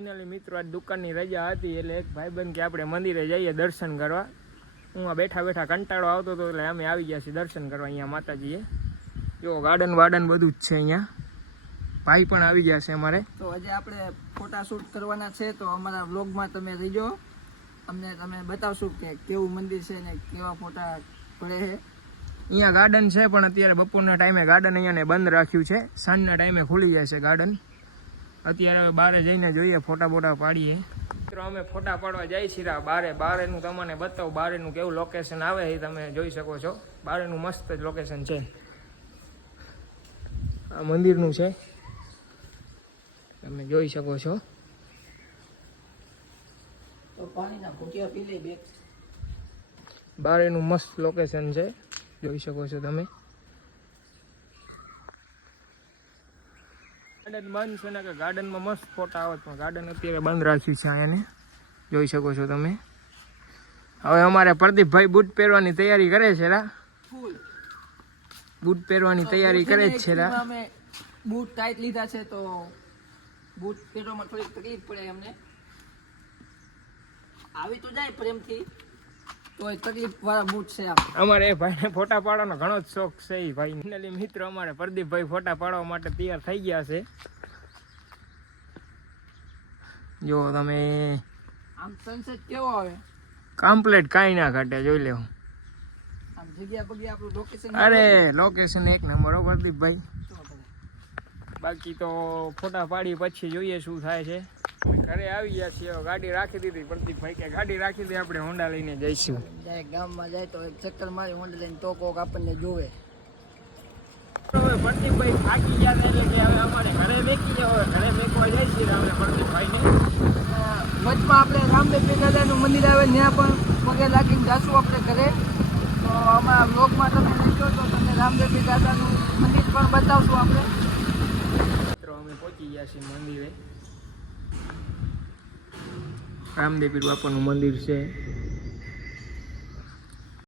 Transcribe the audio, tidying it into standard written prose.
Finally મિત્રો આજ દુકાનની રજા હતી એટલે એક ભાઈબંધ કે આપણે મંદિરે જઈએ દર્શન કરવા. હું આ બેઠા બેઠા કંટાળો આવતો હતો એટલે અમે આવી ગયા છીએ દર્શન કરવા અહીંયા માતાજીએ. જો ગાર્ડન વાર્ડન બધું જ છે અહીંયા. ભાઈ પણ આવી ગયા છે અમારે. તો આજે આપણે ફોટા શૂટ કરવાના છે તો અમારા વ્લોગમાં તમે રહીજો. અમને તમે બતાવશું કે કેવું મંદિર છે ને કેવા ફોટા પડે છે. અહીંયા ગાર્ડન છે પણ અત્યારે બપોરના ટાઈમે ગાર્ડન અહીંયાને બંધ રાખ્યું છે. સાંજના ટાઈમે ખુલી જાય છે ગાર્ડન. અત્યારે હવે બહાર જઈને જોઈએ ફોટા બોટા પાડીએ. મિત્રો અમે ફોટા પાડવા જઈએ છીએ બારેનું તમને બતાવું. બારેનું કેવું લોકેશન આવે એ તમે જોઈ શકો છો. બારેનું મસ્ત જ લોકેશન છે. આ મંદિરનું છે તમે જોઈ શકો છો. તો પાણીના ઘૂંટિયા પી લઈ બે. બારેનું મસ્ત લોકેશન છે જોઈ શકો છો તમે. ગાર્ડન બંધ છે ને કે ગાર્ડનમાં મસ્ત ફોટા આવે પણ ગાર્ડન અત્યારે બંધ રાખ્યું છે અહીંયાને જોઈ શકો છો તમે. હવે અમારે પ્રદીપભાઈ બૂટ પહેરવાની તૈયારી કરે છે રા. બૂટ પહેરવાની તૈયારી કરે જ છે રા. અમે બૂટ ટાઈટ લીધા છે તો બૂટ પહેરવામાં થોડીક તકલીફ પડે અમને. આવી તો જાય પ્રેમથી તો તકલીફ વાળા બૂટ છે. અમારે એ ભાઈને ફોટા પાડવાનો ઘણો જ શોખ છે. એ ભાઈ મિત્રો અમારે પ્રદીપભાઈ ફોટા પાડવા માટે તૈયાર થઈ ગયા છે. જો તમે આમ સનસેટ કેવો આવે કમ્પ્લીટ કાંઈ ના ઘટે જોઈ લેવું. આમ જગ્યા બગ્યા આપણું લોકેશન. અરે લોકેશન એક નંબર હો પ્રદીપભાઈ. બાકી તો ફોટા પાડી પછી જોઈએ શું થાય છે. ઘરે આવી ગયા છીએ ગાડી રાખી દીધી. પ્રદીપભાઈ કે ગાડી રાખી દે આપણે હોન્ડા લઈને જઈશું. ગામમાં જાય તો એક ચક્કર મારી હોન્ડા લઈને તો કોક આપણને જોવે. પ્રદીપભાઈ થાકી ગયા એટલે કે હવે અમારે ઘરે બેસી ગયા. ઘરે બેસવા જાય છે આપણે પ્રદીપભાઈને. વચમાં આપણે રામદેવ દાદાનું મંદિર આવે ત્યાં પણ પગે લાગીને જાશું આપણે ઘરે. તો અમારા બ્લોગમાં તમે રહેશો તો તમને રામદેવ દાદાનું મંદિર પણ બતાવશું આપણે. મિત્રો અમે પહોંચી ગયા છીએ મંદિરે. રામદેવ પીર બાપાનું મંદિર છે.